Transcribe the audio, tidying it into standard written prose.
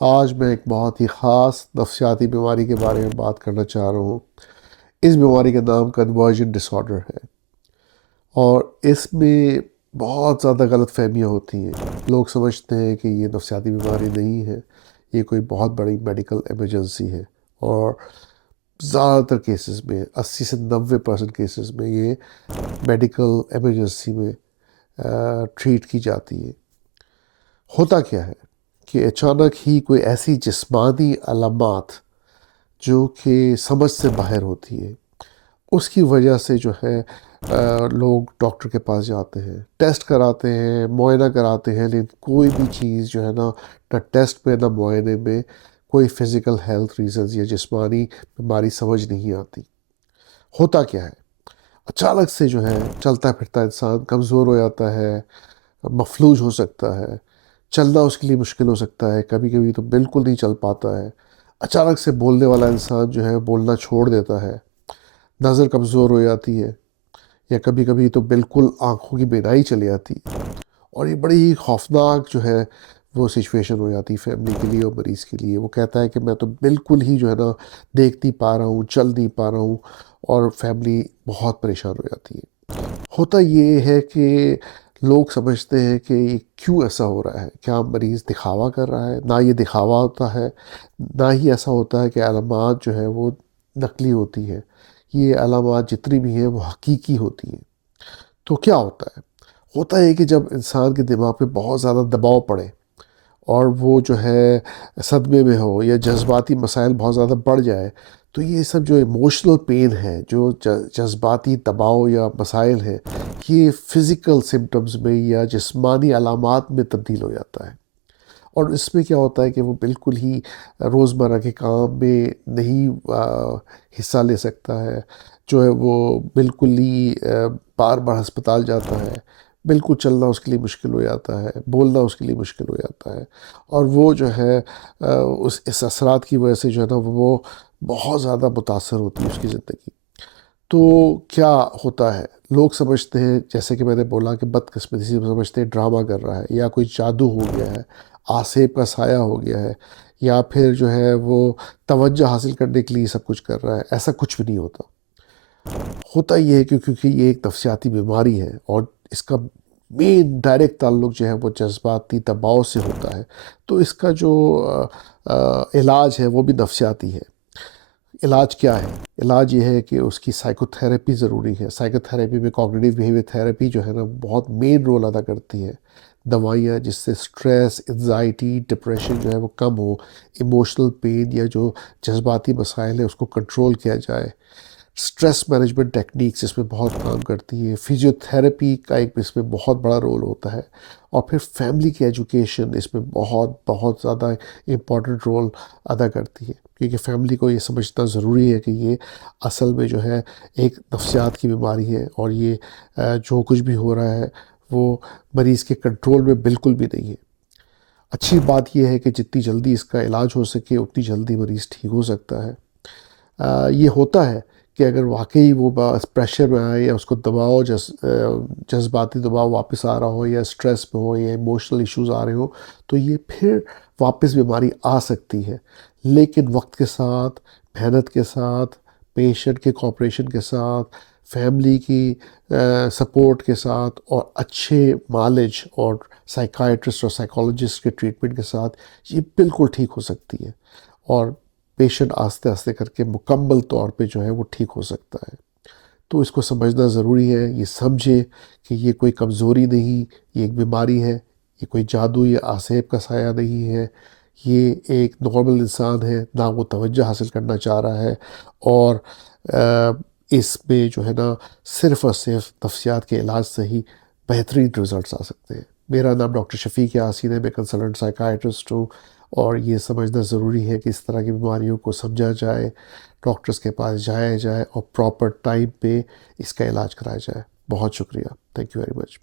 آج میں ایک بہت ہی خاص نفسیاتی بیماری کے بارے میں بات کرنا چاہ رہا ہوں۔ اس بیماری کا نام کنورژن ڈس آرڈر ہے، اور اس میں بہت زیادہ غلط فہمیاں ہوتی ہیں۔ لوگ سمجھتے ہیں کہ یہ نفسیاتی بیماری نہیں ہے، یہ کوئی بہت بڑی میڈیکل ایمرجنسی ہے، اور زیادہ تر کیسز میں 80 سے 90% کیسز میں یہ میڈیکل ایمرجنسی میں ٹریٹ کی جاتی ہے۔ ہوتا کیا ہے کہ اچانک ہی کوئی ایسی جسمانی علامات جو کہ سمجھ سے باہر ہوتی ہے، اس کی وجہ سے جو ہے لوگ ڈاکٹر کے پاس جاتے ہیں، ٹیسٹ کراتے ہیں، معائنہ کراتے ہیں، لیکن کوئی بھی چیز جو ہے نہ ٹیسٹ میں نہ معائنے میں کوئی فزیکل ہیلتھ ریزنز یا جسمانی بیماری سمجھ نہیں آتی۔ ہوتا کیا ہے؟ اچانک سے جو ہے چلتا پھرتا انسان کمزور ہو جاتا ہے، مفلوج ہو سکتا ہے، چلنا اس کے لیے مشکل ہو سکتا ہے، کبھی کبھی تو بالکل نہیں چل پاتا ہے۔ اچانک سے بولنے والا انسان جو ہے بولنا چھوڑ دیتا ہے، نظر کمزور ہو جاتی ہے، یا کبھی کبھی تو بالکل آنکھوں کی بینائی چلی جاتی ہے، اور یہ بڑی ہی خوفناک جو ہے وہ سچویشن ہو جاتی ہے فیملی کے لیے اور مریض کے لیے۔ وہ کہتا ہے کہ میں تو بالکل ہی جو ہے نا دیکھ نہیں پا رہا ہوں، چل نہیں پا رہا ہوں، اور فیملی بہت پریشان ہو جاتی ہے۔ ہوتا یہ ہے کہ لوگ سمجھتے ہیں کہ یہ کیوں ایسا ہو رہا ہے، کیا مریض دکھاوا کر رہا ہے؟ نہ یہ دکھاوا ہوتا ہے، نہ ہی ایسا ہوتا ہے کہ علامات جو ہے وہ نقلی ہوتی ہیں۔ یہ علامات جتنی بھی ہیں وہ حقیقی ہوتی ہیں۔ تو کیا ہوتا ہے؟ ہوتا ہے کہ جب انسان کے دماغ پہ بہت زیادہ دباؤ پڑے، اور وہ جو ہے صدمے میں ہو، یا جذباتی مسائل بہت زیادہ بڑھ جائے، تو یہ سب جو ایموشنل پین ہے، جو جذباتی دباؤ یا مسائل ہیں، یہ فزیکل سمٹمز میں یا جسمانی علامات میں تبدیل ہو جاتا ہے۔ اور اس میں کیا ہوتا ہے کہ وہ بالکل ہی روزمرہ کے کام میں نہیں حصہ لے سکتا ہے، جو ہے وہ بالکل ہی بار بار ہسپتال جاتا ہے، بالکل چلنا اس کے لیے مشکل ہو جاتا ہے، بولنا اس کے لیے مشکل ہو جاتا ہے، اور وہ جو ہے اس اثرات کی وجہ سے جو ہے نا وہ بہت زیادہ متاثر ہوتی ہے اس کی زندگی۔ تو کیا ہوتا ہے؟ لوگ سمجھتے ہیں، جیسے کہ میں نے بولا، کہ بدقسمتی سے سمجھتے ہیں ڈرامہ کر رہا ہے، یا کوئی جادو ہو گیا ہے، آسیب کا سایہ ہو گیا ہے، یا پھر جو ہے وہ توجہ حاصل کرنے کے لیے سب کچھ کر رہا ہے۔ ایسا کچھ بھی نہیں ہوتا۔ ہوتا یہ ہے کہ کیونکہ یہ ایک نفسیاتی بیماری ہے، اور اس کا مین ڈائریکٹ تعلق جو ہے وہ جذباتی دباؤ سے ہوتا ہے، تو اس کا جو علاج ہے وہ بھی نفسیاتی ہے۔ علاج کیا ہے؟ علاج یہ ہے کہ اس کی سائیکو تھیراپی ضروری ہے۔ سائیکو تھیراپی میں کوگنیٹیو بیہیویئر تھیراپی جو ہے نا بہت مین رول ادا کرتی ہے۔ دوائیاں جس سے سٹریس، انزائٹی، ڈپریشن جو ہے وہ کم ہو، ایموشنل پین یا جو جذباتی مسائل ہیں اس کو کنٹرول کیا جائے۔ سٹریس مینجمنٹ ٹیکنیکس اس میں بہت کام کرتی ہے۔ فزیو تھیراپی کا ایک اس میں بہت بڑا رول ہوتا ہے، اور پھر فیملی کی ایجوکیشن اس میں بہت بہت زیادہ امپورٹنٹ رول ادا کرتی ہے، کیونکہ فیملی کو یہ سمجھنا ضروری ہے کہ یہ اصل میں جو ہے ایک نفسیات کی بیماری ہے، اور یہ جو کچھ بھی ہو رہا ہے وہ مریض کے کنٹرول میں بالکل بھی نہیں ہے۔ اچھی بات یہ ہے کہ جتنی جلدی اس کا علاج ہو سکے اتنی جلدی مریض ٹھیک ہو سکتا ہے۔ یہ ہوتا ہے کہ اگر واقعی وہ پریشر میں آئے، یا اس کو دباؤ جذباتی دباؤ واپس آ رہا ہو، یا اسٹریس میں ہو، یا ایموشنل ایشوز آ رہے ہوں، تو یہ پھر واپس بیماری آ سکتی ہے، لیکن وقت کے ساتھ، محنت کے ساتھ، پیشنٹ کے کوآپریشن کے ساتھ، فیملی کی سپورٹ کے ساتھ، اور اچھے معالج اور سائیکائٹرسٹ اور سائیکالوجسٹ کے ٹریٹمنٹ کے ساتھ یہ بالکل ٹھیک ہو سکتی ہے، اور پیشنٹ آہستہ آہستہ کر کے مکمل طور پہ جو ہے وہ ٹھیک ہو سکتا ہے۔ تو اس کو سمجھنا ضروری ہے، یہ سمجھے کہ یہ کوئی کمزوری نہیں، یہ ایک بیماری ہے، یہ کوئی جادو یا آسیب کا سایہ نہیں ہے، یہ ایک نارمل انسان ہے، نہ وہ توجہ حاصل کرنا چاہ رہا ہے، اور اس میں جو ہے نا صرف اور صرف نفسیات کے علاج سے ہی بہترین رزلٹس آ سکتے ہیں۔ میرا نام ڈاکٹر شفیق یاسین ہے، میں کنسلٹنٹ سائیکائٹرسٹ ہوں، اور یہ سمجھنا ضروری ہے کہ اس طرح کی بیماریوں کو سمجھا جائے، ڈاکٹرز کے پاس جایا جائے، اور پراپر ٹائم پہ اس کا علاج کرایا جائے۔ بہت شکریہ، تھینک یو ویری مچ۔